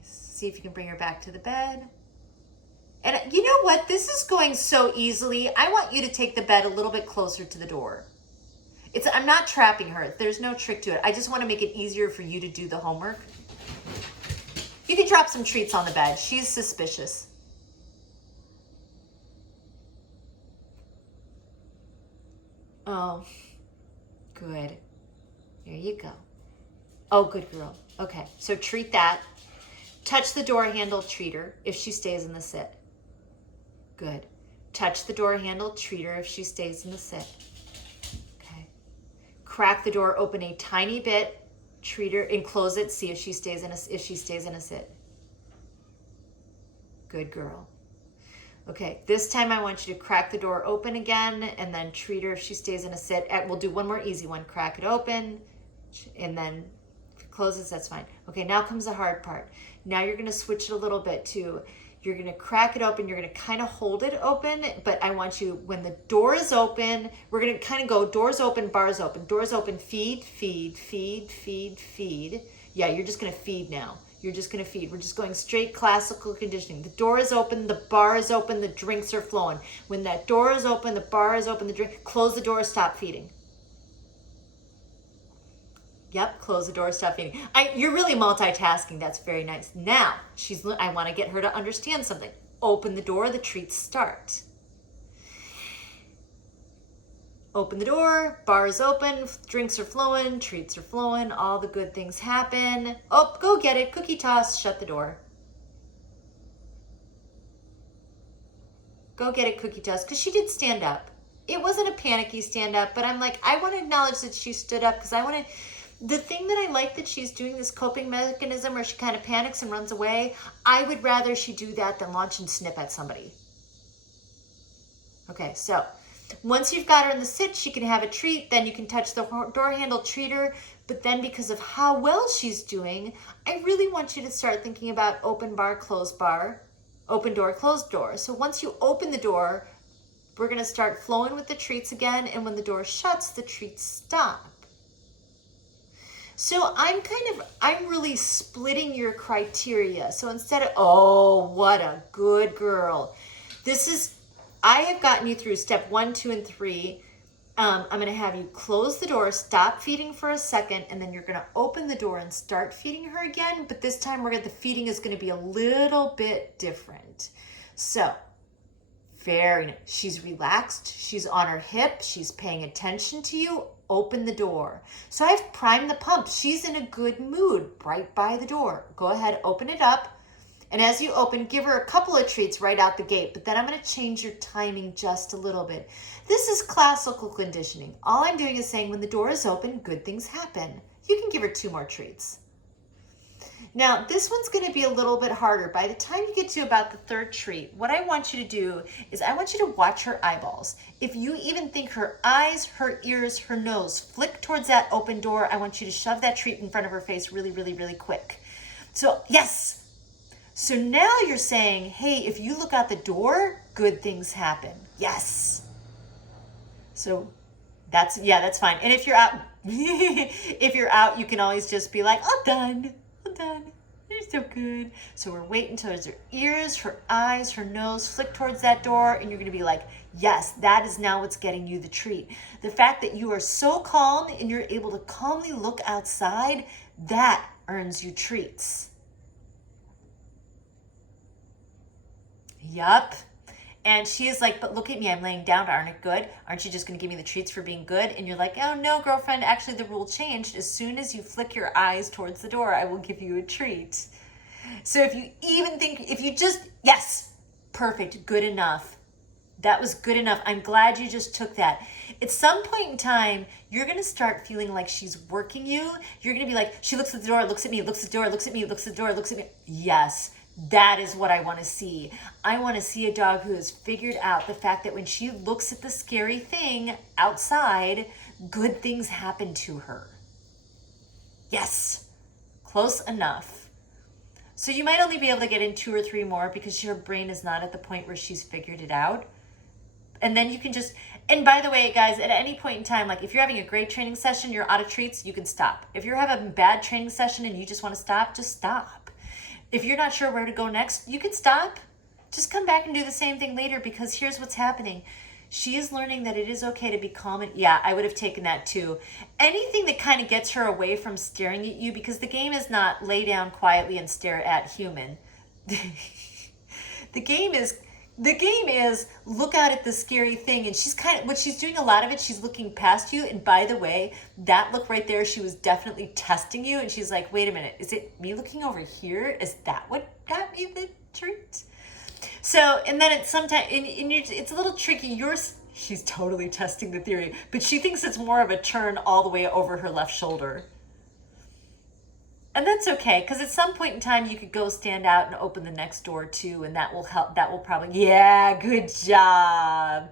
Nice. See if you can bring her back to the bed. And you know what? This is going so easily. I want you to take the bed a little bit closer to the door. I'm not trapping her. There's no trick to it. I just want to make it easier for you to do the homework. You can drop some treats on the bed. She's suspicious. Oh, good. There you go. Oh, good girl. Okay, so treat that. Touch the door handle, treat her if she stays in the sit. Good. Touch the door handle, treat her if she stays in the sit. Okay. Crack the door open a tiny bit, treat her and close it, see if she stays in a sit. Good girl. Okay, this time I want you to crack the door open again and then treat her if she stays in a sit. We'll do one more easy one. Crack it open and then close it, that's fine. Okay, now comes the hard part. Now you're gonna switch it a little bit to, you're gonna crack it open, you're gonna kind of hold it open, but I want you, when the door is open, we're gonna kind of go doors open, bars open, doors open, feed, feed, feed, feed, feed. Yeah, you're just gonna feed now. You're just gonna feed. We're just going straight classical conditioning. The door is open, the bar is open, the drinks are flowing. When that door is open, the bar is open, the drink, close the door, stop feeding. Yep, close the door, stop feeding. You're really multitasking. That's very nice. Now, I want to get her to understand something. Open the door, the treats start. Open the door, bar is open, drinks are flowing, treats are flowing, all the good things happen. Oh, go get it, cookie toss, shut the door. Go get it, cookie toss, because she did stand up. It wasn't a panicky stand up, but I'm like, I want to acknowledge that she stood up because I want to. The thing that I like that she's doing this coping mechanism where she kind of panics and runs away, I would rather she do that than launch and snip at somebody. Okay, so once you've got her in the sit, she can have a treat, then you can touch the door handle, treat her, but then because of how well she's doing, I really want you to start thinking about open bar, closed bar, open door, closed door. So once you open the door, we're gonna start flowing with the treats again, and when the door shuts, the treats stop. So I'm really splitting your criteria. So instead of, oh, what a good girl. I have gotten you through step 1, 2, and 3. I'm going to have you close the door, stop feeding for a second, and then you're going to open the door and start feeding her again. But this time the feeding is going to be a little bit different. So, very nice. She's relaxed. She's on her hip. She's paying attention to you. Open the door. So I've primed the pump. She's in a good mood right by the door. Go ahead, open it up. And as you open, give her a couple of treats right out the gate, but then I'm going to change your timing just a little bit. This is classical conditioning. All I'm doing is saying when the door is open, good things happen. You can give her 2 more treats. Now, this one's going to be a little bit harder. By the time you get to about the 3rd treat, what I want you to do is I want you to watch her eyeballs. If you even think her eyes, her ears, her nose flick towards that open door, I want you to shove that treat in front of her face really, really, really quick. So, yes. So now you're saying, hey, if you look out the door, good things happen. Yes. So that's fine. And if you're out, you can always just be like, I'm done. You're so good. So we're waiting until her ears, her eyes, her nose flick towards that door, and you're going to be like, yes, that is now what's getting you the treat. The fact that you are so calm and you're able to calmly look outside, that earns you treats. Yup. And she is like, but look at me, I'm laying down, aren't it good? Aren't you just going to give me the treats for being good? And you're like, oh no, girlfriend, actually the rule changed. As soon as you flick your eyes towards the door, I will give you a treat. So yes, perfect, good enough. That was good enough. I'm glad you just took that. At some point in time, you're going to start feeling like she's working you. You're going to be like, she looks at the door, looks at me, looks at the door, looks at me, looks at the door, looks at me. Yes. That is what I want to see. I want to see a dog who has figured out the fact that when she looks at the scary thing outside, good things happen to her. Yes, close enough. So you might only be able to get in 2 or 3 more because your brain is not at the point where she's figured it out. And then you can and by the way, guys, at any point in time, like if you're having a great training session, you're out of treats, you can stop. If you're having a bad training session and you just want to stop, just stop. If you're not sure where to go next, you can stop. Just come back and do the same thing later, because here's what's happening. She is learning that it is okay to be calm. And yeah, I would have taken that too. Anything that kind of gets her away from staring at you, because the game is not lay down quietly and stare at human. the game is look out at the scary thing. And she's kind of, what she's doing a lot of it, she's looking past you. And by the way, that look right there, she was definitely testing you. And she's like, wait a minute, is it me looking over here? Is that what got me the treat? So, and then it's sometimes, it's a little tricky. She's totally testing the theory, but she thinks it's more of a turn all the way over her left shoulder. And that's okay, because at some point in time, you could go stand out and open the next door too, and that will help. That will probably, yeah, good job.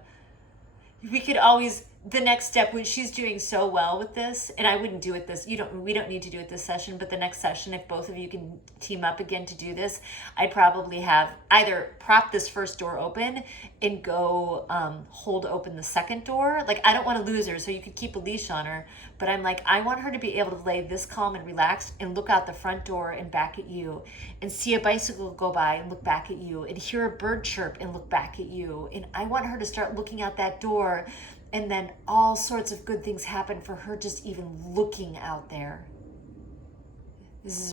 We could always, the next step, when she's doing so well with this, and I wouldn't do it we don't need to do it this session, but the next session, if both of you can team up again to do this, I'd probably have either prop this first door open and go hold open the second door. Like, I don't want to lose her, so you could keep a leash on her, but I'm like, I want her to be able to lay this calm and relaxed and look out the front door and back at you, and see a bicycle go by and look back at you, and hear a bird chirp and look back at you. And I want her to start looking out that door, and then all sorts of good things happen for her just even looking out there. This is